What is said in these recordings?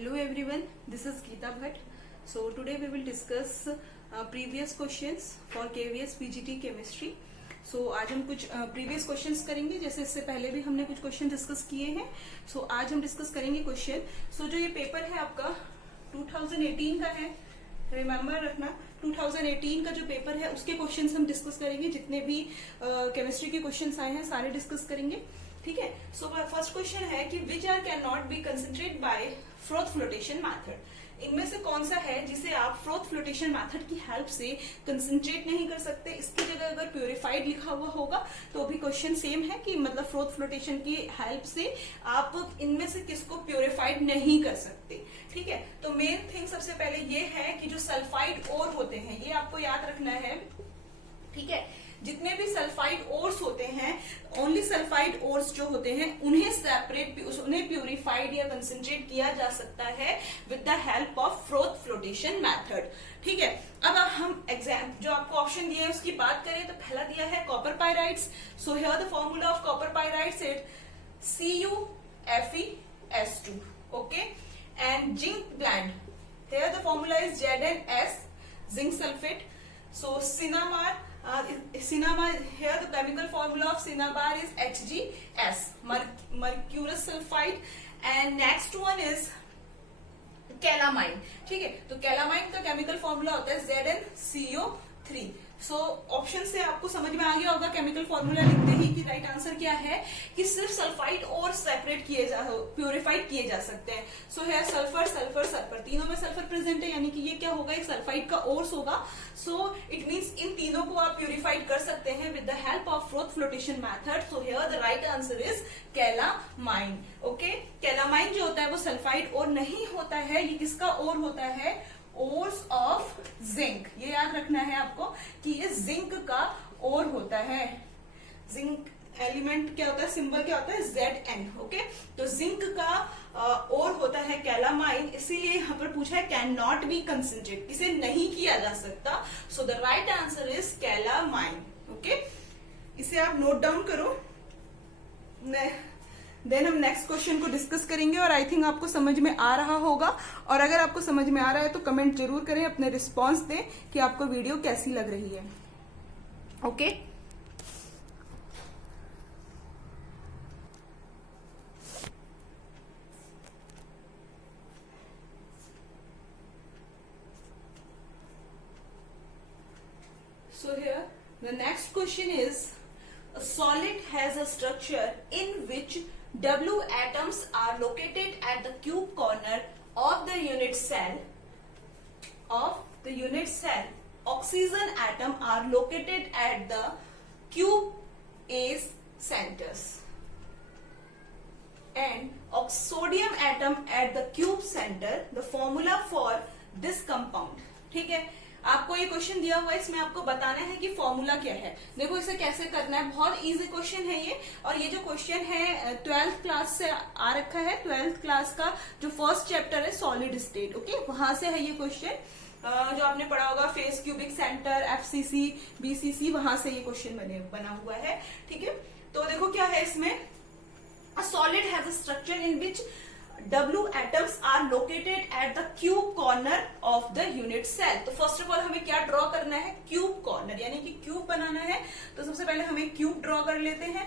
Hello everyone, this is Geeta Bhatt. So today we will discuss previous questions for KVS PGT Chemistry. So आज हम कुछ previous questions करेंगे, जैसे इससे पहले भी हमने कुछ question discuss किए हैं. So आज हम discuss करेंगे question. So जो ये paper है आपका 2018 का है, रिमेम्बर रखना 2018 का जो पेपर है उसके क्वेश्चंस हम डिस्कस करेंगे. जितने भी केमिस्ट्री के क्वेश्चंस आए हैं सारे डिस्कस करेंगे. ठीक है. सो फर्स्ट क्वेश्चन है कि which are can not be concentrate by froth flotation method. इनमें से कौन सा है जिसे आप फ्रोथ फ्लोटेशन मेथड की हेल्प से कंसेंट्रेट नहीं कर सकते. इसकी जगह अगर प्योरिफाइड लिखा हुआ होगा तो भी क्वेश्चन सेम है कि मतलब फ्रोथ फ्लोटेशन की हेल्प से आप इनमें से किसको प्योरिफाइड नहीं कर सकते. ठीक है. तो मेन थिंग सबसे पहले ये है कि जो सल्फाइड ओर होते हैं ये आपको याद रखना है. ठीक है. जितने भी सल्फाइड ओर्स होते हैं, ओनली सल्फाइड ओर्स जो होते हैं उन्हें सेपरेट, उन्हें प्यूरिफाइड या कंसेंट्रेट किया जा सकता है with the help of froth flotation method. ठीक है. अब हम एग्जाम जो आपको ऑप्शन दिए हैं उसकी बात करें तो पहला दिया है copper pyrites. So here the formula of copper pyrites is CuFeS2. Okay. And zinc blende, here the formula is ZnS, zinc sulphate. So cinnabar, here the chemical formula of cinnabar is HgS, mercurous sulfide. And next one is calamine. ठीक है. तो calamine का chemical formula होता है ZnCO3. So option से आपको समझ में आ गया होगा केमिकल फॉर्मूला लिखते ही कि राइट आंसर क्या है कि सिर्फ सल्फाइड और सेपरेट किए जा, प्योरिफाइड किए जा सकते हैं. सो है सल्फर सल्फर सल्फर, तीनों में सल्फर प्रेजेंट है, यानी कि ये क्या होगा, एक सल्फाइड का ओर्स होगा. सो इट मींस इन तीनों को आप प्योरिफाइड कर सकते हैं with the help of froth flotation method. So here the right answer is calamine. Okay. Calamine जो होता है वो सल्फाइड और नहीं होता है, ये किसका और होता है, ओर्स ऑफ जिंक. ये याद रखना है आपको कि ये जिंक का ओर होता है. जिंक एलिमेंट क्या होता है, सिंबल क्या होता है, Zn. ओके. तो जिंक का ओर होता है कैलामाइन, इसीलिए यहाँ पर पूछा है कैन नॉट बी कंसेंट्रेट, इसे नहीं किया जा सकता. So the right answer is calamine. Okay. इसे आप नोट डाउन करो. देन हम नेक्स्ट क्वेश्चन को डिस्कस करेंगे और आई थिंक आपको समझ में आ रहा होगा. और अगर आपको समझ में आ रहा है तो कमेंट जरूर करें, अपने रिस्पॉन्स दें कि आपको वीडियो कैसी लग रही है. Okay. So here the next question is, a solid has a structure in which W atoms are located at the cube corner of the unit cell. Oxygen atom are located at the cube A centers and sodium atom at the cube center. The formula for this compound. ठीक है. आपको ये question दिया हुआ है, इसमें आपको बताना है कि फॉर्मूला क्या है. देखो इसे कैसे करना है, बहुत इजी क्वेश्चन है ये. और ये जो क्वेश्चन है 12th क्लास से आ रखा है. 12th क्लास का जो फर्स्ट चैप्टर है सॉलिड स्टेट, ओके, वहां से है ये क्वेश्चन. जो आपने पढ़ा होगा face cubic centre, FCC, BCC, वहां से ये क्वेश्चन बना हुआ है. ठीक है. तो देखो क्या है इसमें, a solid has a structure in which W atoms are located at the cube corner of the unit cell. तो फर्स्ट ऑफ ऑल हमें क्या ड्रॉ करना है, क्यूब कॉर्नर, यानी कि क्यूब बनाना है. तो सबसे पहले हमें क्यूब ड्रॉ कर लेते हैं.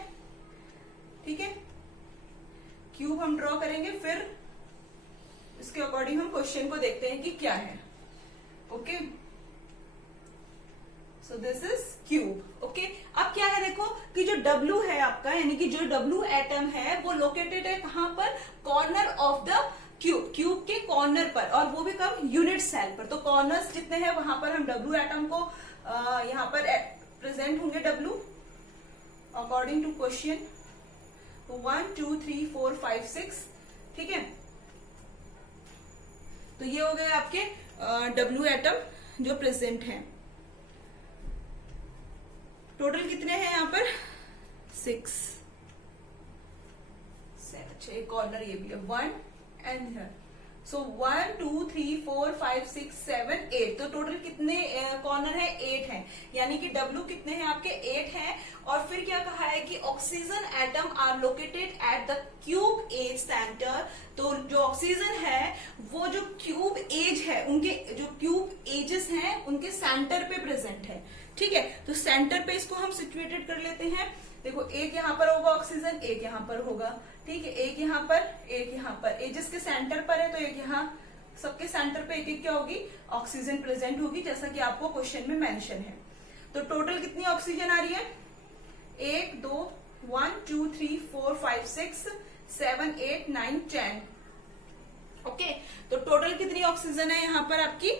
ठीक है. क्यूब हम ड्रॉ करेंगे, फिर इसके अकॉर्डिंग हम क्वेश्चन को देखते हैं कि क्या है. Okay. So this is cube. Okay. अब क्या है देखो कि जो W है आपका, यानी कि जो W एटम है वो लोकेटेड है कहां पर, corner of the cube, cube के कॉर्नर पर, और वो भी कब, यूनिट सेल पर. तो कॉर्नर्स जितने हैं वहां पर हम W एटम को यहां पर प्रेजेंट होंगे W अकॉर्डिंग टू क्वेश्चन 1 2 3 4 5 6. ठीक है. तो ये हो गए आपके W एटम जो प्रेजेंट हैं. टोटल कितने हैं यहाँ पर, 6. अच्छा, एक कॉर्नर ये भी है 1 एंड हियर सो 1 2 3 4 5 6 7 8, तो टोटल कितने कॉर्नर है? 8 है, यानी कि W कितने हैं आपके? 8 हैं। और फिर क्या कहा है कि oxygen atom are located at the cube edge centre, तो जो ऑक्सीजन है वो जो क्यूब एज है, उनके जो क्यूब एजेस हैं उनके सेंटर पे प्रेजेंट है। ठीक है, तो सेंटर पे इसको हम सिचुएटेड कर लेते हैं। देखो एक यहाँ पर होगा ऑक्सीजन, एक यहाँ पर होगा, ठीक है, एक यहाँ पर, एक यहाँ पर, एजेस के सेंटर पर है, तो एक यहाँ, सबके सेंटर पे एक एक क्या होगी? ऑक्सीजन प्रेजेंट होगी, जैसा कि आपको क्वेश्चन में मेंशन है। तो टोटल कितनी ऑक्सीजन आ रही है? 1 2 1 2 3 4 5 6 7 8 9 10। ओके, तो टोटल कितनी ऑक्सीजन है यहाँ पर आपकी?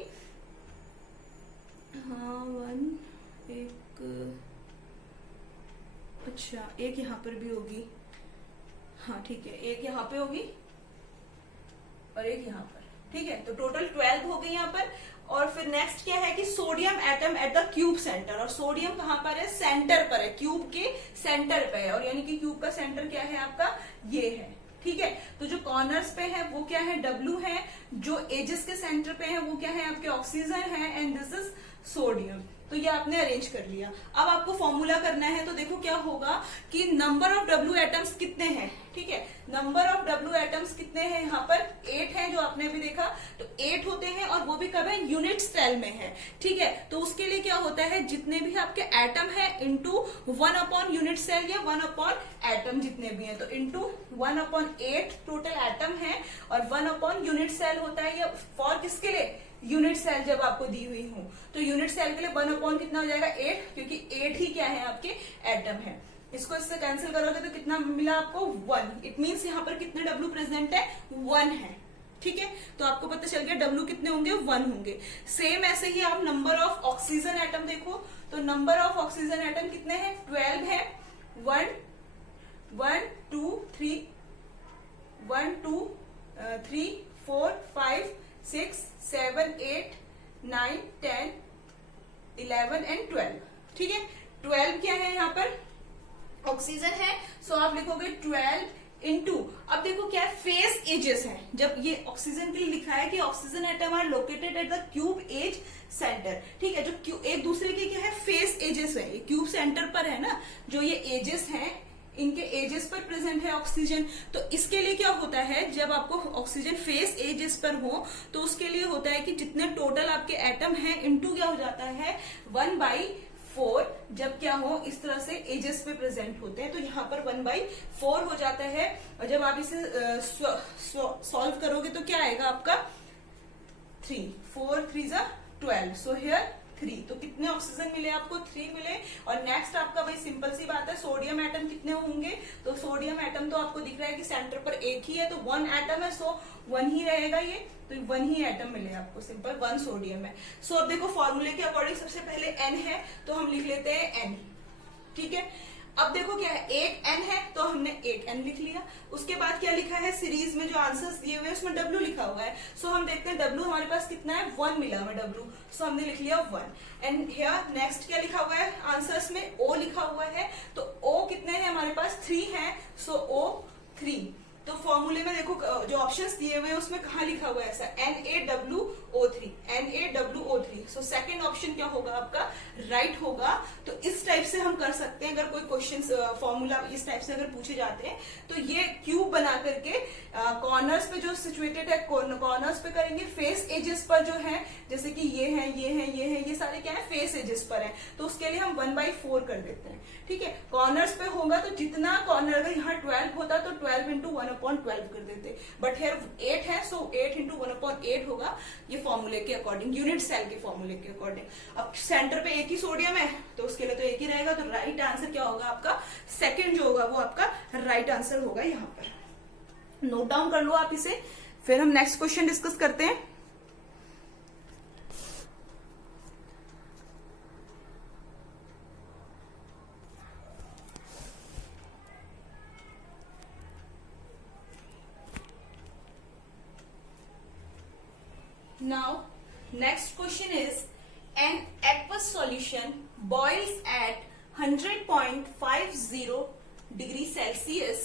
हाँ, 1 एक, अच्छा एक यहाँ पर भी होगी, हाँ ठीक है, एक यहाँ पे होगी और एक यहाँ पर, ठीक है, तो टोटल 12 हो गई यहाँ पर। और फिर नेक्स्ट क्या है कि sodium atom at the cube centre, और सोडियम कहाँ पर है? सेंटर पर है, क्यूब के सेंटर पे है, और यानी कि क्यूब का सेंटर क्या है आपका? ये है। ठीक है, तो जो कॉर्नर्स पे है वो क्या है? W है, जो एजेस के सेंटर पे है वो क्या है आपके? ऑक्सीजन है, एंड दिस इज सोडियम। तो ये आपने अरेंज कर लिया। अब आपको फॉर्मूला करना है, तो देखो क्या होगा कि नंबर ऑफ W एटम्स कितने हैं? ठीक है, नंबर ऑफ W एटम्स कितने हैं? यहाँ पर 8 है, जो आपने अभी देखा, तो 8 होते हैं, और वो भी कब है? यूनिट सेल में है। ठीक है, तो उसके लिए क्या होता है? जितने भी आपके एटम है इंटू 1 अपॉन यूनिट सेल या 1 अपॉन एटम जितने भी हैं, तो इंटू 1 अपॉन 8 टोटल एटम है, और 1 अपॉन यूनिट सेल होता है, या फॉर किसके लिए? यूनिट सेल जब आपको दी हुई हो, तो यूनिट सेल के लिए 1 अपॉन कितना हो जाएगा? 8, क्योंकि 8 ही क्या है आपके? एटम है। इसको इससे कैंसिल करोगे तो कितना मिला आपको? 1। इट मीन्स यहाँ पर कितने W प्रेजेंट है? 1 है। ठीक है, तो आपको पता चल गया W कितने होंगे? 1 होंगे। सेम ऐसे ही आप नंबर ऑफ ऑक्सीजन एटम देखो, तो नंबर ऑफ ऑक्सीजन एटम कितने हैं? 12 है। 1 2 3 1 2 3 4 5 6 7 8 9 10 11 एंड 12। ठीक है, 12 क्या है यहाँ पर? ऑक्सीजन है, सो आप लिखोगे 12 इंटू, अब देखो क्या है? फेस एजेस है। जब ये ऑक्सीजन के लिए लिखा है कि oxygen atom are located at the cube edge centre, ठीक है, जो एक दूसरे के क्या है? फेस एजेस है, ये क्यूब सेंटर पर है ना, जो ये एजेस हैं इनके एजेस पर प्रेजेंट है ऑक्सीजन। तो इसके लिए क्या होता है? जब आपको ऑक्सीजन फेस एजेस पर हो, तो उसके लिए होता है कि जितने टोटल आपके एटम हैं इंटू क्या हो जाता है? 1/4। जब क्या हो? इस तरह से एजेस पे प्रेजेंट होते हैं, तो यहाँ पर 1/4 हो जाता है। और जब आप इसे सॉल्व करोगे तो क्या आएगा आपका? 3 4 3 12, सो हियर 3। तो कितने ऑक्सीजन मिले आपको? 3 मिले। और नेक्स्ट आपका भाई सिंपल सी बात है, सोडियम एटम कितने होंगे? तो सोडियम एटम तो आपको दिख रहा है कि सेंटर पर एक ही है, तो 1 एटम है, सो 1 ही रहेगा ये, तो 1 ही एटम मिले आपको, सिंपल 1 सोडियम है। सो अब देखो फॉर्मूले के अकॉर्डिंग सबसे पहले N है, तो हम लिख लेते हैं N। ठीक है, अब देखो क्या है? एक N है, तो हमने एक N लिख लिया। उसके बाद क्या लिखा है? सीरीज में जो आंसर्स दिए हुए हैं उसमें W लिखा हुआ है, सो हम देखते हैं W हमारे पास कितना है? 1 मिला हमें W, सो हमने लिख लिया 1। एंड हियर नेक्स्ट क्या लिखा हुआ है? आंसर्स में O लिखा हुआ है, तो O कितने हैं हमारे पास? 3 है, सो O 3। तो फॉर्मूले में देखो जो ऑप्शंस दिए हुए हैं उसमें कहाँ लिखा हुआ है ऐसा? NaWO3, NaWO3। So second option क्या होगा आपका? राइट होगा। तो इस टाइप से हम कर सकते हैं, अगर कोई क्वेश्चन फॉर्मूला इस टाइप से अगर पूछे जाते हैं, तो ये क्यूब बना करके कॉर्नर्स पे जो सिचुएटेड है, कॉर्नर्स पे करेंगे। फेस एजेस पर जो है, जैसे कि ये है, ये है, ये है, ये सारे क्या है? फेस एजेस पर है, तो उसके लिए हम 1/4 कर देते हैं। ठीक है, कॉर्नर्स पे होगा तो जितना कॉर्नर, अगर यहाँ 12 होता तो 12 इंटू 1/12 कर देते, बट हेयर 8 है, सो 8 इंटू 1/8 होगा, ये फॉर्मूले के अकॉर्डिंग, यूनिट सेल के फॉर्मूले के अकॉर्डिंग। अब सेंटर पे एक ही सोडियम है, तो उसके लिए तो एक ही रहेगा, तो राइट आंसर क्या होगा आपका? सेकंड जो होगा वो आपका राइट आंसर होगा। यहाँ पर नोट डाउन कर लो आप इसे, फिर हम नेक्स्ट क्वेश्चन डिस्कस करते हैं। Now, next question is, an aqueous solution boils at 100.50 degrees Celsius.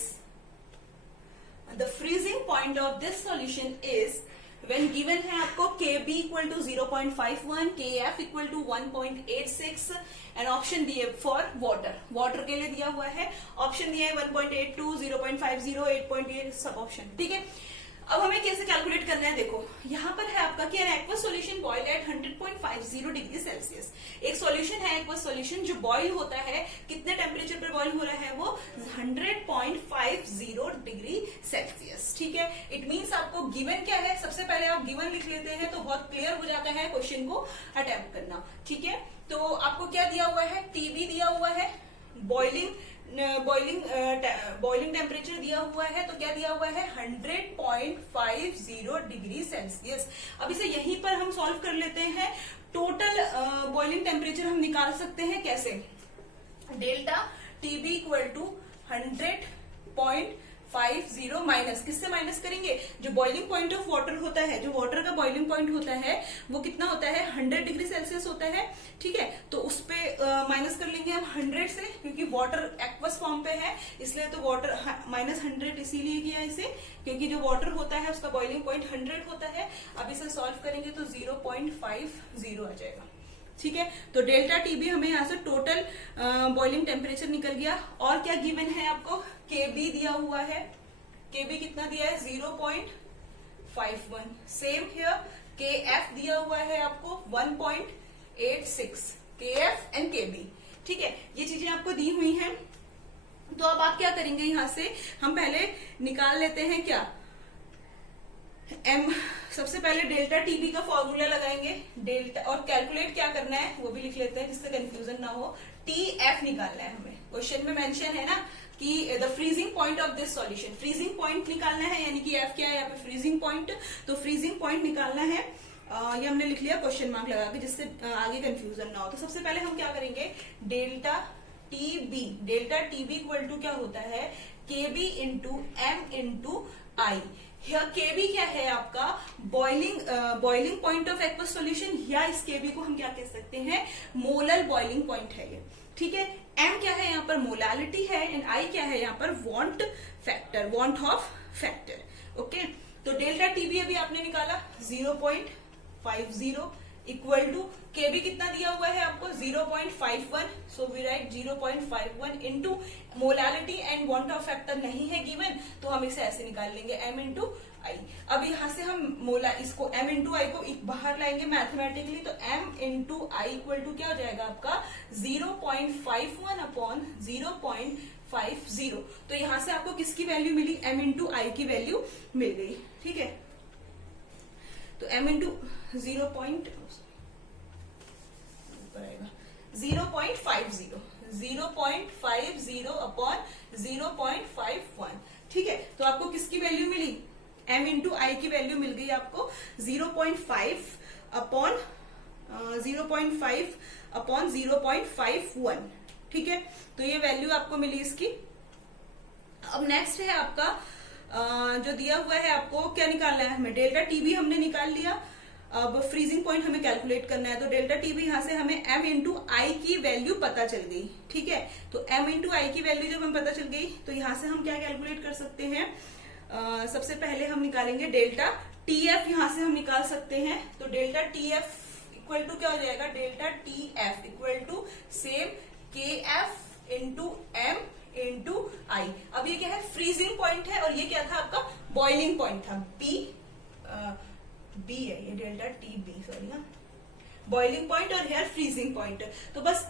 The freezing point of this solution is when given है आपको KB equal to 0.51, KF equal to 1.86 and option दिए for water के लिए दिया हुआ है, ऑप्शन दिया है 1.82, 0.50, 8.8 सब ऑप्शन। ठीक है, अब हमें कैसे कैलकुलेट करना है, देखो यहाँ पर है आपका कि an aqueous solution boil at 100.50 degree Celsius. एक सॉल्यूशन है एक्वस सॉल्यूशन जो बॉयल होता है, कितने टेम्परेचर पर बॉयल हो रहा है, वो 100.50 डिग्री सेल्सियस। ठीक है, इट मींस आपको गिवन क्या है, सबसे पहले आप गिवन लिख लेते हैं तो बहुत क्लियर हो जाता है क्वेश्चन को अटेम्प्ट करना। ठीक है, तो आपको क्या दिया हुआ है, टीबी दिया हुआ है, बॉइलिंग टेम्परेचर दिया हुआ है, तो क्या दिया हुआ है 100.50 डिग्री सेल्सियस। अब इसे यहीं पर हम सॉल्व कर लेते हैं। टोटल बॉइलिंग टेम्परेचर हम निकाल सकते हैं कैसे, delta TB equal to 100.50 minus, किससे माइनस करेंगे, जो बॉइलिंग पॉइंट ऑफ वाटर होता है, जो वाटर का बॉइलिंग पॉइंट होता है वो कितना होता है 100 डिग्री सेल्सियस होता है। ठीक है, तो उस पे माइनस कर लेंगे हम 100 से, क्योंकि वाटर एक्वस फॉर्म पे है इसलिए, तो वाटर -100 इसीलिए किया इसे, क्योंकि जो वाटर होता है उसका बॉइलिंग पॉइंट 100 होता है। अब इसे सॉल्व करेंगे तो 0.50 आ जाएगा। ठीक है, तो डेल्टा टीबी हमें यहाँ से टोटल बॉइलिंग टेम्परेचर निकल गया। और क्या गिवन है आपको, केबी दिया हुआ है, केबी कितना दिया है 0.51, सेम हियर केएफ दिया हुआ है आपको 1.86, केएफ एंड केबी। ठीक है, ये चीजें आपको दी हुई हैं। तो अब आप क्या करेंगे, यहां से हम पहले निकाल लेते हैं क्या, एम, सबसे पहले डेल्टा टीबी का फॉर्मूला लगाएंगे, डेल्टा, और कैलकुलेट क्या करना है वो भी लिख लेते हैं जिससे कंफ्यूजन ना हो। टीएफ निकालना है हमें, क्वेश्चन में मेंशन है ना कि the freezing point of this solution, freezing point निकालना है, यानी कि एफ क्या है यहाँ पे फ्रीजिंग पॉइंट, तो फ्रीजिंग पॉइंट निकालना है। ये हमने लिख लिया क्वेश्चन मार्क लगा के, जिससे आगे कंफ्यूजन ना हो। तो सबसे पहले हम क्या करेंगे, डेल्टा टीबी इक्वल टू क्या होता है, केबी इंटू एम इंटू आई। केबी क्या है आपका boiling point of aqueous solution, या इस केबी को हम क्या कह सकते हैं, मोलर बॉइलिंग पॉइंट है ये। ठीक है, एम क्या है यहाँ पर मोलालिटी है, एंड आई क्या है यहाँ पर वांट ऑफ फैक्टर। ओके, तो डेल्टा टीबी अभी आपने निकाला 0.50 इक्वल टू केबी कितना दिया हुआ है आपको 0.51, so we write 0.51 into molality and van't Hoff factor नहीं है गिवन, तो हम इसे ऐसे निकाल लेंगे m इंटू आई। अब यहाँ से हम इसको m इंटू आई को बाहर लाएंगे मैथमेटिकली, तो m into I equal to क्या हो जाएगा आपका 0.51 अपॉन 0.50। तो यहाँ से आपको किसकी वैल्यू मिली, m इंटू आई की वैल्यू मिल गई। ठीक है, तो m इंटू 0.50 अपॉन 0.51। ठीक है, तो आपको किसकी वैल्यू मिली, m इंटू आई की वैल्यू मिल गई आपको 0.5 अपॉन 0.51। ठीक है, तो ये वैल्यू आपको मिली इसकी। अब नेक्स्ट है आपका जो दिया हुआ है, आपको क्या निकालना है हमें, डेल्टा टीबी हमने निकाल लिया। अब फ्रीजिंग पॉइंट हमें कैलकुलेट करना है, तो डेल्टा टीबी यहाँ से हमें m इंटू आई की वैल्यू पता चल गई। ठीक है, तो m इंटू आई की वैल्यू जब हमें पता चल गई, तो यहाँ से हम क्या कैलकुलेट कर सकते हैं, सबसे पहले हम निकालेंगे डेल्टा टीएफ, यहाँ से हम निकाल सकते हैं। तो डेल्टा टीएफ इक्वल टू क्या हो जाएगा, delta TF equal to same KF into M into I. अब ये क्या है, फ्रीजिंग पॉइंट है, और ये क्या था आपका बॉइलिंग पॉइंट था, बी है ये, डेल्टा टी बी, सॉरी ना, बॉइलिंग पॉइंट और हेयर फ्रीजिंग पॉइंट। तो बस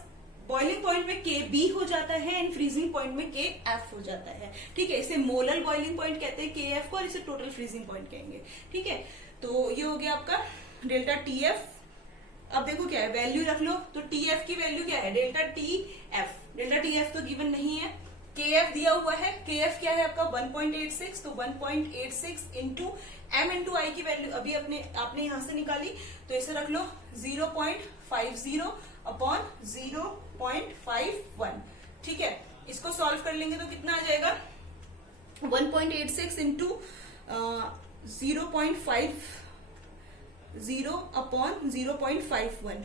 बॉइलिंग पॉइंट में के बी हो जाता है एंड फ्रीजिंग पॉइंट में के एफ हो जाता है। ठीक है, इसे मोलर बॉइलिंग पॉइंट कहते हैं के एफ को, और इसे टोटल फ्रीजिंग पॉइंट कहेंगे। ठीक है, तो ये हो गया आपका डेल्टा टी एफ। अब देखो क्या है, वैल्यू रख लो, तो टी एफ की वैल्यू क्या है, delta T F. Delta T F तो गिवन नहीं है, के एफ दिया हुआ है, के एफ क्या है आपका 1.86, तो 1.86 इंटू एम इंटू आई की वैल्यू अभी आपने यहां से निकाली, तो इसे रख लो 0.50 अपॉन 0.51। ठीक है, इसको सॉल्व कर लेंगे तो कितना आ जाएगा, 1.86 इंटू 0.50 अपॉन 0.51।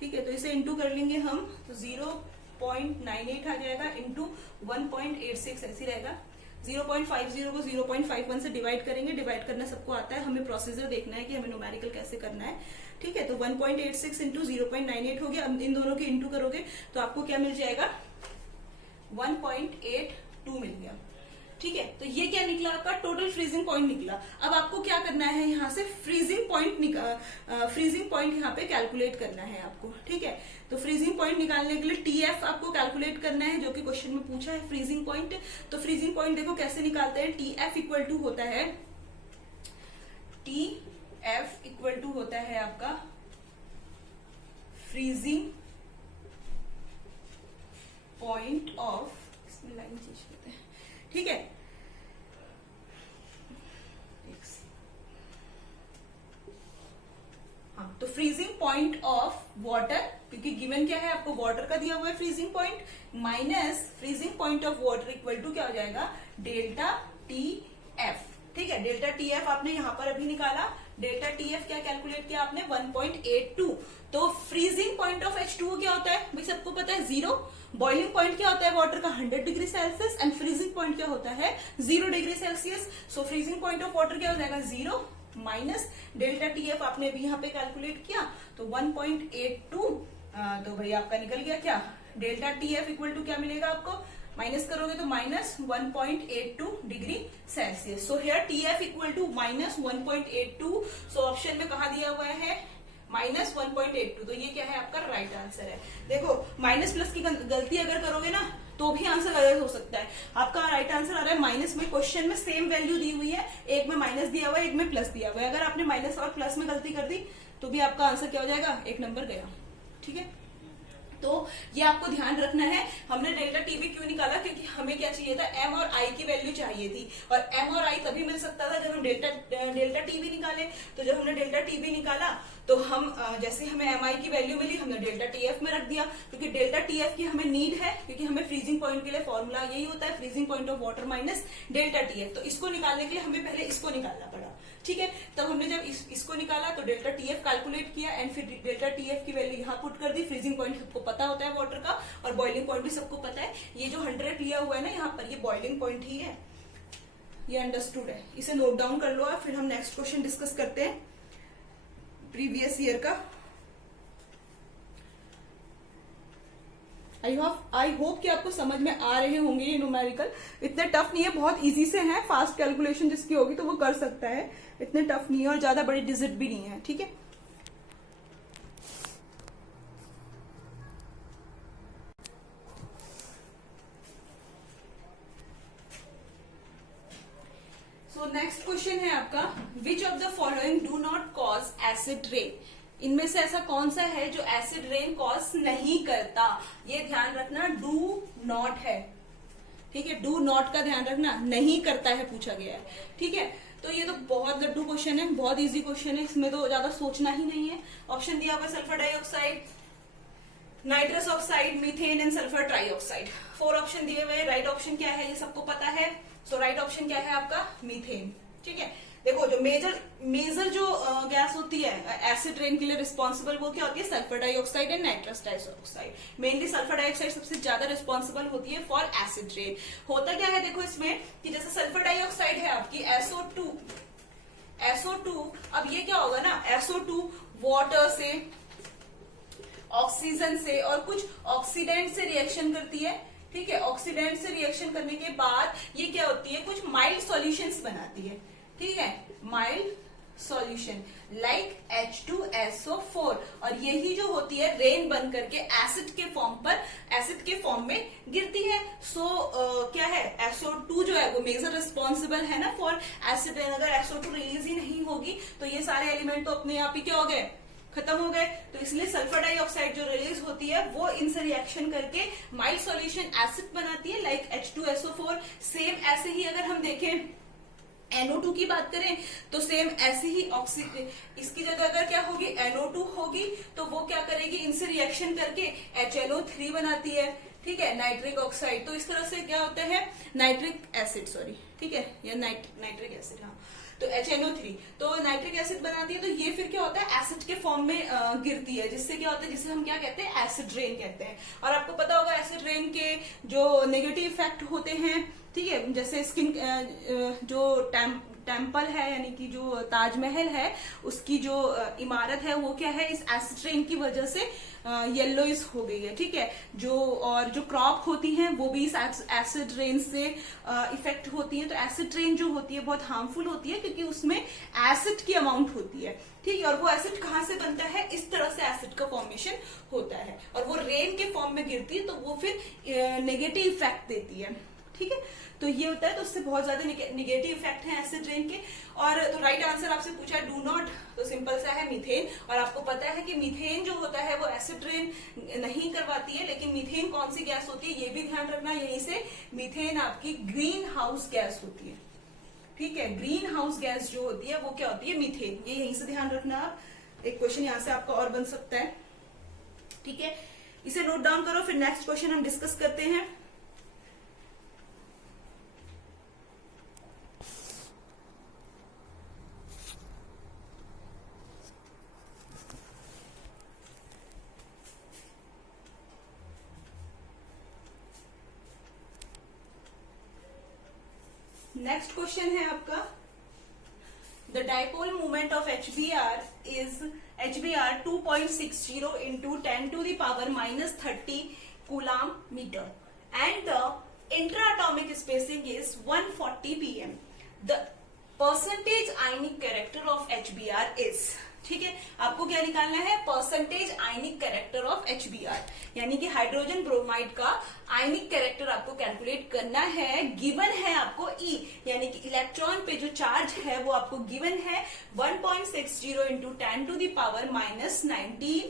ठीक है, तो इसे इंटू कर लेंगे हम, तो 0.98 आ जाएगा इंटू 1.86 ऐसी रहेगा, 0.50 को 0.51 से डिवाइड करेंगे, डिवाइड करना सबको आता है, हमें प्रोसीजर देखना है कि हमें न्यूमेरिकल कैसे करना है, ठीक है। तो 1.86 इंटू 0.98 हो गया। अब इन दोनों के इंटू करोगे तो आपको क्या मिल जाएगा, 1.82 मिल गया, ठीक है। तो ये क्या निकला आपका, टोटल फ्रीजिंग पॉइंट निकला। अब आपको क्या करना है, यहाँ से फ्रीजिंग पॉइंट यहाँ पे कैलकुलेट करना है आपको, ठीक है। तो फ्रीजिंग पॉइंट निकालने के लिए टीएफ आपको कैलकुलेट करना है, जो कि क्वेश्चन में पूछा है फ्रीजिंग पॉइंट। तो फ्रीजिंग पॉइंट देखो कैसे निकालते हैं, टीएफ इक्वल टू होता है आपका फ्रीजिंग पॉइंट ऑफ, इसमें लाइन चेंज करते हैं, ठीक है। हाँ, तो फ्रीजिंग पॉइंट ऑफ वाटर, क्योंकि गिवन क्या है आपको, वाटर का दिया हुआ है freezing point, minus freezing point of water equal to क्या हो जाएगा, डेल्टा टी एफ, ठीक है। डेल्टा टी एफ आपने यहाँ पर अभी निकाला, डेल्टा टी एफ क्या कैलकुलेट किया आपने, 1.82। तो फ्रीजिंग पॉइंट ऑफ H2O क्या होता है भाई, सबको पता है 0। बॉइलिंग पॉइंट क्या होता है वाटर का, 100 degree Celsius, and freezing point क्या होता है, 0 degree Celsius. So freezing point of water क्या हो जाएगा, 0 माइनस डेल्टा टी एफ आपने अभी यहाँ पे कैलकुलेट किया, तो 1.82। तो भाई आपका निकल गया क्या, delta T F equal to क्या मिलेगा आपको, माइनस करोगे तो minus 1.82 degree Celsius. So here T F equal to minus 1.82। So option में कहा दिया हुआ है माइनस 1.82, तो ये क्या है आपका राइट आंसर है। देखो माइनस प्लस की गलती अगर करोगे ना तो भी आंसर गलत हो सकता है। आपका राइट आंसर आ रहा है माइनस में, क्वेश्चन में सेम वैल्यू दी हुई है, एक में माइनस दिया हुआ है, एक में प्लस दिया हुआ है। अगर आपने माइनस और प्लस में गलती कर दी तो भी आपका आंसर क्या हो जाएगा, एक नंबर गया, ठीक है। तो ये आपको ध्यान रखना है। हमने डेल्टा टी भी क्यों निकाला, क्योंकि हमें क्या चाहिए था, एम और आई की वैल्यू चाहिए थी, और एम और आई तभी मिल सकता था जब हम डेल्टा टी भी निकाले। तो जब हमने डेल्टा टी भी निकाला तो हम जैसे हमें एम आई की वैल्यू मिली, हमने डेल्टा टी एफ में रख दिया, क्योंकि डेल्टा टी एफ की हमें नीड है, क्योंकि हमें फ्रीजिंग पॉइंट के लिए फॉर्मूला यही होता है, freezing point of water minus delta T F. तो इसको निकालने के लिए हमें पहले इसको निकालना पड़ा, ठीक है। तब हमने जब इसको निकाला तो डेल्टा टी एफ कैलकुलेट किया, एंड फिर डेल्टा टी एफ की वैल्यू यहाँ पुट कर दी। फ्रीजिंग पॉइंट सबको पता होता है वाटर का, और बॉइलिंग पॉइंट भी सबको पता है। ये जो 100 लिया हुआ है ना यहाँ पर, ये बॉइलिंग पॉइंट ही है, ये अंडरस्टूड है, इसे नोट डाउन कर लो आप। फिर हम नेक्स्ट क्वेश्चन डिस्कस करते हैं प्रीवियस ईयर का। आई होप कि आपको समझ में आ रहे होंगे ये न्यूमेरिकल। इतने टफ नहीं है, बहुत इजी से है, फास्ट कैलकुलेशन जिसकी होगी तो वो कर सकता है, इतने टफ नहीं है और ज्यादा बड़ी डिजिट भी नहीं है, ठीक है। सो नेक्स्ट क्वेश्चन है आपका, which of the following do not cause acid rain. इनमें से ऐसा कौन सा है जो एसिड रेन कॉज नहीं करता। ये ध्यान रखना, डू नॉट है, ठीक है। डू नॉट का ध्यान रखना, नहीं करता है पूछा गया है, ठीक है। तो ये तो बहुत लड्डू क्वेश्चन है, बहुत इजी क्वेश्चन है, इसमें तो ज्यादा सोचना ही नहीं है। ऑप्शन दिया हुआ sulphur dioxide, nitrous oxide, methane and sulphur trioxide. 4 option दिए हुए। राइट ऑप्शन क्या है ये सबको पता है। सो राइट ऑप्शन क्या है आपका, मीथेन, ठीक है। देखो जो मेजर जो गैस होती है एसिड रेन के लिए रिस्पॉन्सिबल, वो क्या होती है, sulphur dioxide and nitrous dioxide. Mainly sulphur dioxide सबसे ज्यादा रिस्पॉन्सिबल होती है फॉर एसिड रेन। होता क्या है देखो इसमें, कि जैसे सल्फर डाइऑक्साइड है आपकी SO2, अब ये क्या होगा ना, SO2 वाटर से, ऑक्सीजन से और कुछ ऑक्सीडेंट से रिएक्शन करती है, ठीक है। ऑक्सीडेंट से रिएक्शन करने के बाद ये क्या होती है, कुछ माइल्ड सॉल्यूशंस बनाती है, ठीक है, माइल्ड सॉल्यूशन लाइक H2SO4, और यही जो होती है रेन बन करके एसिड के फॉर्म में गिरती है। क्या है, SO2 जो है वो मेजर रिस्पॉन्सिबल है ना फॉर एसिड रेन। अगर SO2 रिलीज ही नहीं होगी तो ये सारे एलिमेंट तो अपने आप ही क्या हो गए, खत्म हो गए। तो इसलिए सल्फर डाइऑक्साइड जो रिलीज होती है वो इनसे रिएक्शन करके माइल्ड सॉल्यूशन एसिड बनाती है लाइक H2SO4। सेम ऐसे ही अगर हम देखें NO2 की बात करें तो सेम ऐसे ही इसकी जगह अगर क्या होगी, NO2 होगी, तो वो क्या करेगी, इनसे रिएक्शन करके HNO3 बनाती है, ठीक है, नाइट्रिक ऑक्साइड। तो इस तरह से क्या होता है, नाइट्रिक एसिड, सॉरी, ठीक है, या नाइट्रिक एसिड, हाँ, तो HNO3, तो नाइट्रिक एसिड बनाती है। तो ये फिर क्या होता है, एसिड के फॉर्म में गिरती है, जिससे क्या होता है, जिसे हम क्या कहते हैं, एसिड रेन कहते हैं। और आपको पता होगा एसिड रेन के जो नेगेटिव इफेक्ट होते हैं, ठीक है, जैसे स्किन जो टेम्पल है यानी कि जो ताजमहल है उसकी जो इमारत है वो क्या है, इस एसिड रेन की वजह से येलोइश हो गई है। ठीक है, और जो क्रॉप होती हैं वो भी इस एसिड रेन से इफेक्ट होती है। तो एसिड रेन जो होती है बहुत हार्मफुल होती है क्योंकि उसमें एसिड की अमाउंट होती है। ठीक है, और वो एसिड कहाँ से बनता है, इस तरह से एसिड का फॉर्मेशन होता है और वो रेन के फॉर्म में गिरती है तो वो फिर नेगेटिव इफेक्ट देती है। ठीक है, तो ये होता है, तो उससे बहुत ज्यादा निगेटिव इफेक्ट है एसिड रेन के। और तो राइट आंसर आपसे पूछा है डू नॉट, तो सिंपल सा है मीथेन। और आपको पता है कि मीथेन जो होता है वो एसिड रेन नहीं करवाती है, लेकिन मीथेन कौन सी गैस होती है ये भी ध्यान रखना, यहीं से मीथेन आपकी ग्रीन हाउस गैस होती है। ठीक है, ग्रीन हाउस गैस जो होती है वो क्या होती है, मीथेन। ये यहीं से ध्यान रखना आप। एक क्वेश्चन यहाँ से आपका और बन सकता है। ठीक है, इसे नोट डाउन करो, फिर नेक्स्ट क्वेश्चन हम डिस्कस करते हैं। नेक्स्ट क्वेश्चन है आपका, the dipole moment of HBr is HBr 2.60 into 10 to the power minus 30 coulomb metre and the intratomic spacing is 140 pm. The percentage ionic character of HBr is, ठीक है, आपको क्या निकालना है, percentage ionic character of HBr, यानी कि hydrogen bromide का आयनिक character आपको कैलकुलेट करना है। गिवन है आपको E, यानी कि इलेक्ट्रॉन पे जो चार्ज है वो आपको गिवन है 1.60 into 10 to the power minus 19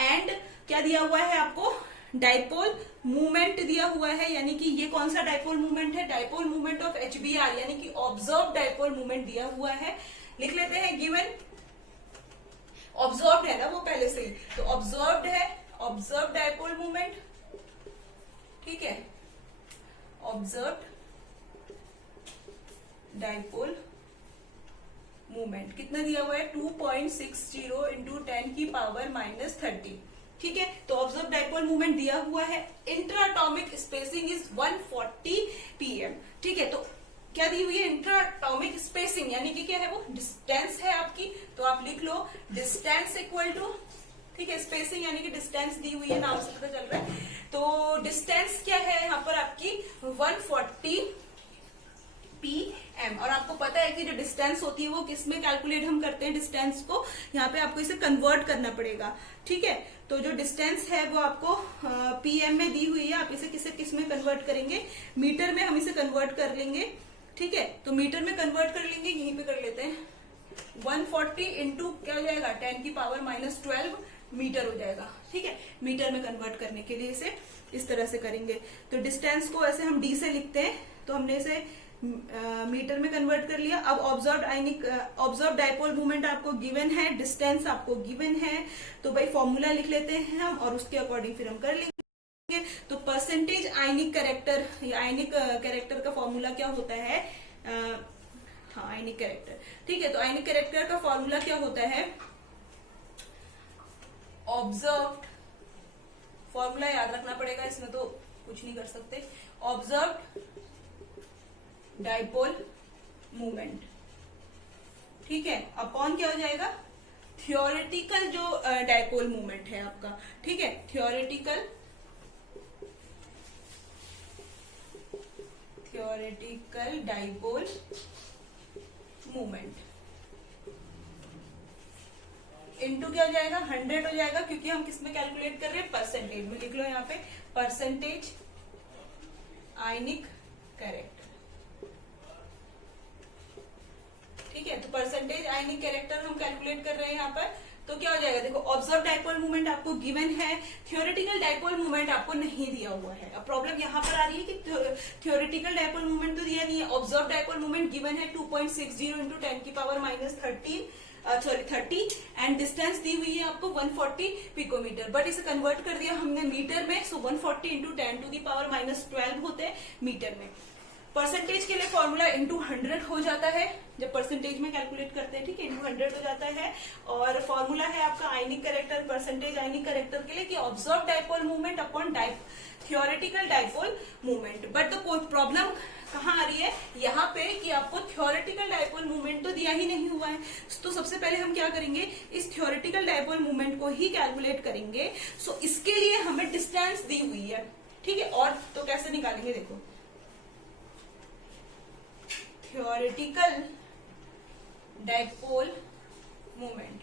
and क्या दिया हुआ है आपको, डाइपोल मूवमेंट दिया हुआ है, यानी कि ये कौन सा डाइपोल मूवमेंट है, डाइपोल मूवमेंट ऑफ HBr, यानी कि ऑब्जर्व डाइपोल मूवमेंट दिया हुआ है। लिख लेते हैं गिवन, ऑब्जर्व्ड है ना वो पहले से ही, तो ऑब्जर्व्ड है, ऑब्जर्व्ड डाइपोल मूवमेंट। ठीक है, ऑब्जर्व्ड डाइपोल मूवमेंट कितना दिया हुआ है, 2.60 into 10 की पावर माइनस 30। ठीक है, तो ऑब्जर्व डाइपोल मूवमेंट दिया हुआ है, इंट्राटॉमिक स्पेसिंग इज 140 pm। ठीक है, तो क्या दी हुई है, इंट्राटॉमिक स्पेसिंग, यानी कि क्या है वो डिस्टेंस है आपकी, तो आप लिख लो डिस्टेंस इक्वल टू, ठीक है, स्पेसिंग यानी कि डिस्टेंस दी हुई है, नाम से पता चल रहा है, तो डिस्टेंस क्या है यहाँ पर आपकी 140 pm। और आपको पता है कि जो डिस्टेंस होती है वो किसमें कैलकुलेट हम करते हैं, डिस्टेंस को यहाँ पे आपको इसे कन्वर्ट करना पड़ेगा। ठीक है, तो जो डिस्टेंस है वो आपको pm में दी हुई है, आप इसे किस में कन्वर्ट करेंगे, मीटर में हम इसे कन्वर्ट कर लेंगे। ठीक है, तो मीटर में कन्वर्ट कर लेंगे, यहीं पे कर लेते हैं, 140 इंटू क्या हो जाएगा 10 की पावर माइनस 12 मीटर हो जाएगा। ठीक है, मीटर में कन्वर्ट करने के लिए इसे इस तरह से करेंगे। तो डिस्टेंस को ऐसे हम d से लिखते हैं, तो हमने इसे मीटर में कन्वर्ट कर लिया। अब ऑब्जर्व डाइपोल मूवमेंट आपको गिवन है, डिस्टेंस आपको गिवन है, तो भाई फॉर्मूला लिख लेते हैं हम और उसके अकॉर्डिंग फिर हम कर लेंगे। तो परसेंटेज आयनिक कैरेक्टर, आयनिक कैरेक्टर का फॉर्मूला क्या होता है, हाँ आयनिक कैरेक्टर। ठीक है, तो आयनिक कैरेक्टर का फॉर्मूला क्या होता है, ऑब्जर्व्ड, फॉर्मूला याद रखना पड़ेगा, इसमें तो कुछ नहीं कर सकते, ऑब्जर्व्ड डाइपोल मूवमेंट। ठीक है, अपॉन क्या हो जाएगा, थियोरेटिकल जो डाइपोल मूवमेंट है आपका। ठीक है, थियोरेटिकल डाइपोल मूवमेंट इनटू क्या हो जाएगा, 100 हो जाएगा, क्योंकि हम किस में कैलकुलेट कर रहे हैं, परसेंटेज में। लिख लो यहाँ पे परसेंटेज आयनिक कैरेक्टर। ठीक है, तो परसेंटेज आयनिक कैरेक्टर हम कैलकुलेट कर रहे हैं यहाँ पर, तो क्या हो जाएगा, देखो ऑब्जर्व डाइपोल मूवमेंट आपको गिवन है, थियोरेटिकल डाइपोल मूवमेंट आपको नहीं दिया हुआ है। अब प्रॉब्लम यहाँ पर आ रही है कि थियोरेटिकल डाइपोल मूवमेंट तो दिया नहीं है, ऑब्जर्व डाइपोल मूवमेंट गिवन है 2.60 into 10 की पावर माइनस 30 एंड डिस्टेंस दी हुई है आपको 140 पिकोमीटर, बट इसे कन्वर्ट कर दिया हमने मीटर में, सो 140 into 10 to the power minus 12 होते हैं मीटर में। परसेंटेज के लिए फॉर्मूला इंटू 100 हो जाता है, जब परसेंटेज में कैलकुलेट करते हैं, ठीक है, इंटू 100 हो जाता है। और फॉर्मूला है आपका आयनिक करेक्टर, परसेंटेज आयनिक करेक्टर के लिए कि observe dipole movement upon theoretical dipole movement. But तो कोई प्रॉब्लम कहाँ आ रही है यहाँ पे कि आपको थियोरेटिकल डाइपोल मूवमेंट तो दिया ही नहीं हुआ है। तो सबसे पहले हम क्या करेंगे, इस थियोरेटिकल डाइपोल मूवमेंट को ही कैलकुलेट करेंगे। सो इसके लिए हमें डिस्टेंस दी हुई है, ठीक है। और तो कैसे निकालेंगे, देखो, थियोरेटिकल डाइपोल मूवमेंट,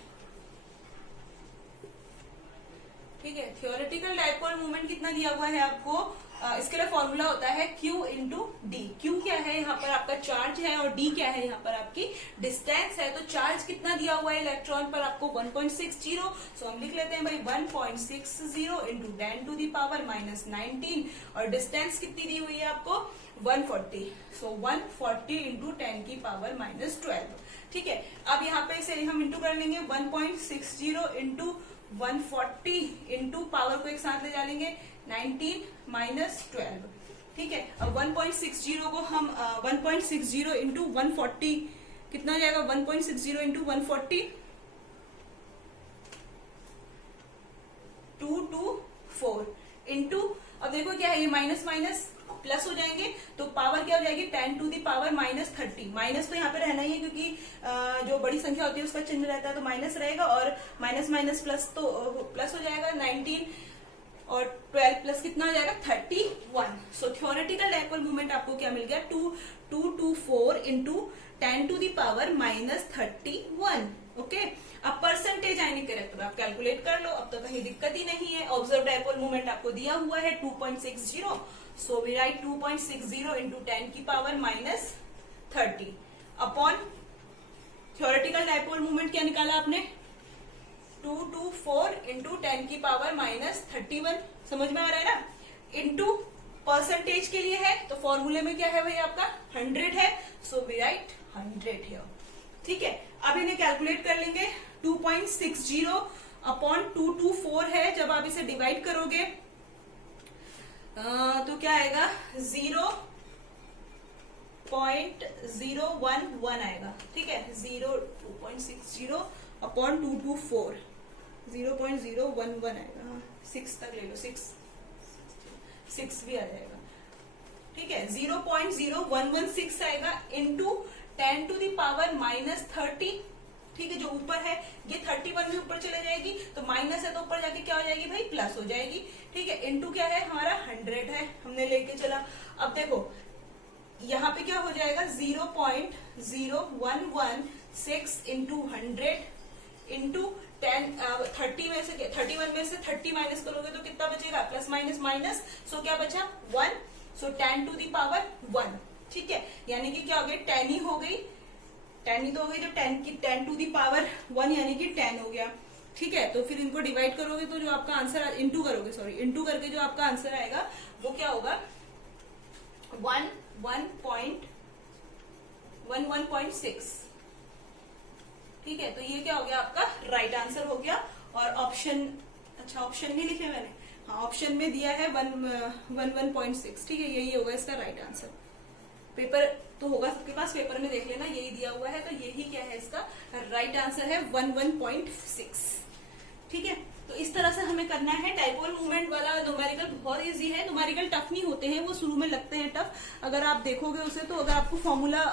ठीक है। थियोरेटिकल डाइपोल मूवमेंट कितना दिया हुआ है आपको, इसके लिए फॉर्मूला होता है Q इंटू डी। क्यू क्या है, यहाँ पर आपका चार्ज है, और डी क्या है, यहाँ पर आपकी डिस्टेंस है। तो चार्ज कितना दिया हुआ है इलेक्ट्रॉन पर आपको 1.60। सो हम लिख लेते हैं भाई 1.60 into 10 to the power minus 19, और डिस्टेंस कितनी दी हुई है आपको 140। सो 140 इंटू 10 की पावर माइनस 12, ठीक है। अब यहाँ पे इसे हम इंटू कर लेंगे 1.60 इंटू 140 इंटू पावर को एक साथ ले जाएंगे 19 माइनस 12, ठीक है। अब 1.60 को हम 1.60 इंटू 140 कितना हो जाएगा, 1.60 इंटू 140 224 इंटू, अब देखो क्या है, ये माइनस माइनस प्लस हो जाएंगे, तो पावर क्या हो जाएगी 10 to the power minus 30। Minus तो यहाँ पे रहना ही है, क्योंकि जो बड़ी संख्या होती है उसका चिन्ह रहता है, तो माइनस रहेगा, और माइनस माइनस प्लस तो प्लस हो जाएगा 19, और 12 प्लस कितना हो जाएगा 31। सो थियोरेटिकल डाइपोल मूवमेंट आपको क्या मिल गया 224 into 10 to the power minus 31, okay. अब परसेंटेज आयनिक करेक्टर आप कैलकुलेट कर लो, अब तो कहीं दिक्कत ही नहीं है। ऑब्जर्व डाइपोल मूवमेंट आपको दिया हुआ है 2.60, सो वी राइट 2.60 इंटू 10 की power minus 30 upon theoretical dipole movement क्या निकाला आपने 224 इंटू 10 की पावर माइनस 31, समझ में आ रहा है ना। इंटू परसेंटेज के लिए है, तो फॉर्मूले में क्या है भाई आपका 100 है, सो वी राइट 100 हियर, ठीक है। अब इन्हें कैलकुलेट कर लेंगे 2.60 अपॉन 224 है, जब आप इसे डिवाइड करोगे तो क्या आएगा 0.011 आएगा, ठीक है। 2.60 अपॉन 224 0.011 आएगा, 6 तक ले लो, 6 भी आ जाएगा, ठीक है। 0.0116 आएगा into 10 to the power minus 30, ठीक है। जो ऊपर है ये 31 भी ऊपर चले जाएगी, तो माइनस है तो ऊपर जाके क्या हो जाएगी भाई प्लस हो जाएगी, ठीक है। इंटू क्या है हमारा 100 है, हमने लेके चला। अब देखो यहाँ पे क्या हो जाएगा 0.0116 इंटू 100 इंटू 31 में से 30 माइनस करोगे तो कितना बचेगा, प्लस माइनस माइनस, सो क्या बचा 1, सो 10 टू दी पावर 1, ठीक है। यानी कि क्या हो गया 10 ही हो गई, 10 ही तो हो गई, तो 10 टू दी पावर 1 यानी कि 10 हो गया, ठीक है। तो फिर इनको डिवाइड करोगे तो जो आपका आंसर इंटू करोगे, सॉरी इंटू करके जो आपका आंसर आएगा वो क्या होगा 11.6, ठीक है। तो ये क्या हो गया आपका राइट आंसर हो गया। और ऑप्शन, अच्छा ऑप्शन नहीं लिखे मैंने, हाँ ऑप्शन में दिया है 11.6, ठीक है, यही होगा इसका राइट आंसर। पेपर तो होगा सबके पास, पेपर में देख लेना, यही दिया हुआ है, तो यही क्या है इसका राइट आंसर है 11.6, ठीक है। तो इस तरह से हमें करना है। डाइपोल मूवमेंट वाला न्यूमेरिकल बहुत इजी है, न्यूमेरिकल टफ नहीं होते हैं, वो शुरू में लगते हैं टफ, अगर आप देखोगे उसे तो अगर आपको फॉर्मूला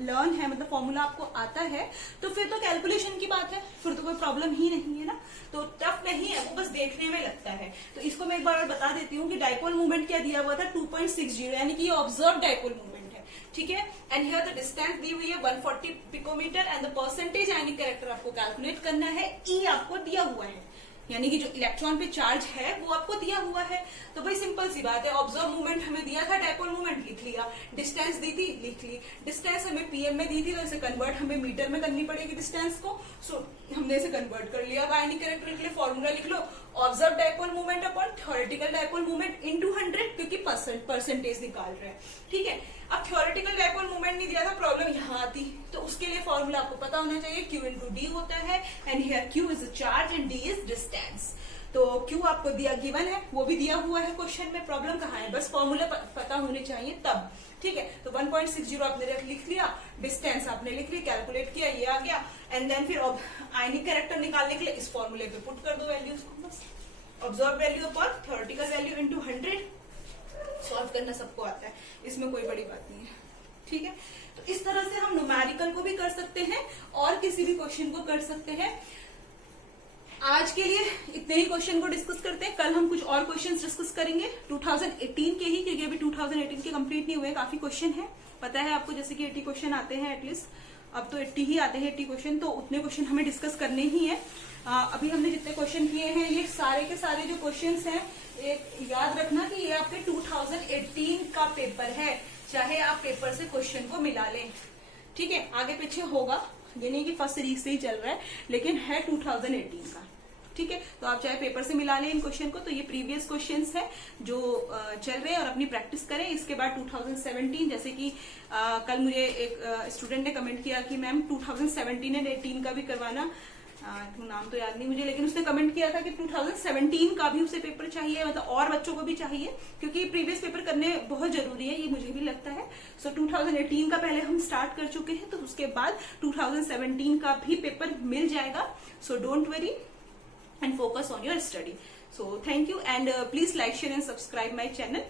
लर्न है, मतलब फॉर्मूला आपको आता है, तो फिर तो कैलकुलेशन की बात है, फिर तो कोई प्रॉब्लम ही नहीं है ना। तो टफ नहीं है, वो बस देखने में लगता है। तो इसको मैं एक बार और बता देती हूँ कि डाइपोल मूवमेंट क्या दिया हुआ था 2.60, यानी कि ऑब्जर्व डाइपोल मूवमेंट है, ठीक है। एंड हियर द डिस्टेंस दी हुई है 140 picometre, and the percentage ionic character आपको कैलकुलेट करना है, ई आपको दिया हुआ है, यानी कि जो इलेक्ट्रॉन पे चार्ज है वो आपको दिया हुआ है। तो भाई सिंपल सी बात है, ऑब्जर्व मूवमेंट हमें दिया था, डाइपोल मूवमेंट लिख लिया, डिस्टेंस दी थी लिख ली, डिस्टेंस हमें पीएम में दी थी, तो इसे कन्वर्ट हमें मीटर में करनी पड़ेगी डिस्टेंस को, सो हमने इसे कन्वर्ट कर लिया। अब आयनिक कैरेक्टर के लिए फॉर्मूला लिख लो, observe dipole movement upon theoretical dipole movement into 100, क्योंकि परसेंटेज निकाल रहे हैं, ठीक है। अब थ्योरेटिकल डाइपोल मूवमेंट नहीं दिया था, प्रॉब्लम यहाँ आती, तो उसके लिए फॉर्मूला आपको पता होना चाहिए, Q इंटू डी होता है, and here Q is charge and D is distance. तो Q आपको दिया गिवन है, वो भी दिया हुआ है क्वेश्चन में, प्रॉब्लम कहाँ है, बस फॉर्मूला पता होने चाहिए तब। ठीक है। तो 1.60 आपने लिख लिया, डिस्टेंस आपने लिख लिया, कैलकुलेट किया, ये आ गया, एंड देन फिर आयनिक कैरेक्टर निकालने के लिए इस फॉर्मूले पे पुट कर दो वैल्यूज को, बस। Observe value upon theoretical value into 100। Solve करना सबको आता है, इसमें कोई बड़ी बात नहीं है, ठीक है। तो इस तरह से हम न्यूमेरिकल को भी कर सकते हैं और किसी भी क्वेश्चन को कर सकते हैं। आज के लिए इतने ही क्वेश्चन को डिस्कस करते हैं, कल हम कुछ और क्वेश्चंस डिस्कस करेंगे 2018 के ही, क्योंकि अभी 2018 के कंप्लीट नहीं हुए, काफी क्वेश्चन है, पता है आपको, जैसे कि 80 क्वेश्चन आते हैं एटलीस्ट, अब तो 80 ही आते हैं 80 क्वेश्चन, तो उतने क्वेश्चन हमें डिस्कस करने ही है। अभी हमने जितने क्वेश्चन किए हैं ये सारे के सारे जो क्वेश्चन हैं, एक याद रखना कि ये आपके 2018 का पेपर है, चाहे आप पेपर से क्वेश्चन को मिला लें, ठीक है। आगे पीछे होगा, ये नहीं कि फर्स्ट सीरीज से ही चल रहा है, लेकिन है 2018 का, ठीक है। तो आप चाहे पेपर से मिला लें इन क्वेश्चन को, तो ये प्रीवियस क्वेश्चंस हैं जो चल रहे हैं, और अपनी प्रैक्टिस करें। इसके बाद 2017, जैसे कि कल मुझे एक स्टूडेंट ने कमेंट किया कि मैम 2017 एंड 18 का भी करवाना, नाम तो याद नहीं मुझे, लेकिन उसने कमेंट किया था कि 2017 का भी उसे पेपर चाहिए, मतलब और बच्चों को भी चाहिए, क्योंकि प्रीवियस पेपर करने बहुत जरूरी है, ये मुझे भी लगता है। सो 2018 का पहले हम स्टार्ट कर चुके हैं, तो उसके बाद 2017 का भी पेपर मिल जाएगा। So don't worry and focus on your study. So thank you, and please like, share and subscribe my channel.